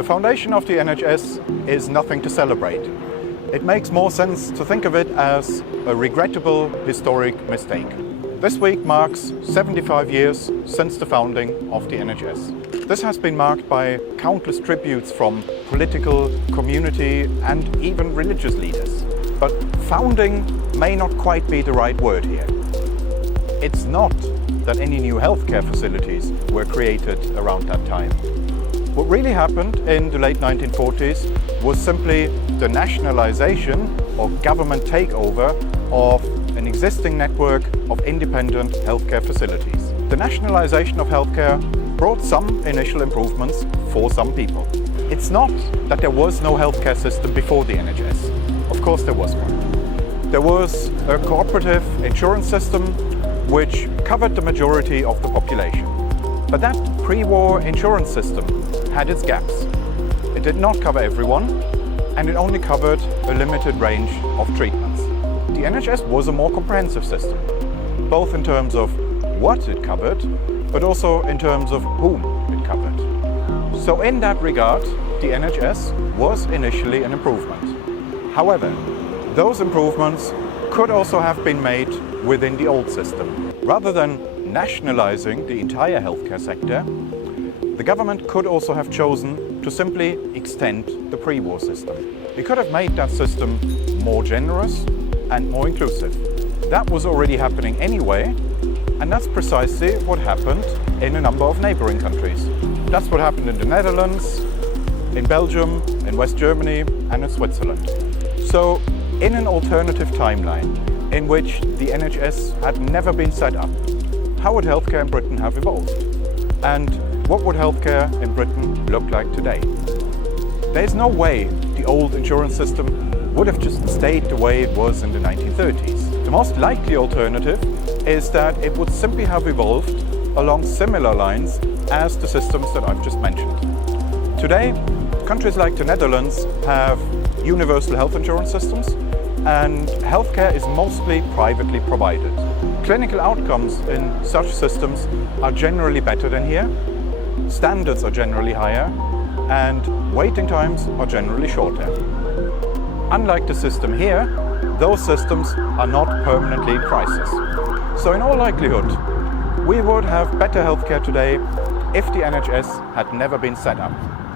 The foundation of the NHS is nothing to celebrate. It makes more sense to think of it as a regrettable historic mistake. This week marks 75 years since the founding of the NHS. This has been marked by countless tributes from political, community and even religious leaders. But founding may not quite be the right word here. It's not that any new healthcare facilities were created around that time. What really happened in the late 1940s was simply the nationalization or government takeover of an existing network of independent healthcare facilities. The nationalization of healthcare brought some initial improvements for some people. It's not that there was no healthcare system before the NHS. Of course there was one. There was a cooperative insurance system which covered the majority of the population. But that pre-war insurance system had its gaps. It did not cover everyone, and it only covered a limited range of treatments. The NHS was a more comprehensive system, both in terms of what it covered, but also in terms of whom it covered. So in that regard, the NHS was initially an improvement. However, those improvements could also have been made within the old system. Rather than nationalizing the entire healthcare sector, the government could also have chosen to simply extend the pre-war system. It could have made that system more generous and more inclusive. That was already happening anyway, and that's precisely what happened in a number of neighboring countries. That's what happened in the Netherlands, in Belgium, in West Germany and in Switzerland. So, in an alternative timeline in which the NHS had never been set up, how would healthcare in Britain have evolved? And what would healthcare in Britain look like today? There's no way the old insurance system would have just stayed the way it was in the 1930s. The most likely alternative is that it would simply have evolved along similar lines as the systems that I've just mentioned. Today, countries like the Netherlands have universal health insurance systems, and healthcare is mostly privately provided. Clinical outcomes in such systems are generally better than here, standards are generally higher, and waiting times are generally shorter. Unlike the system here, those systems are not permanently in crisis. So in all likelihood, we would have better healthcare today if the NHS had never been set up.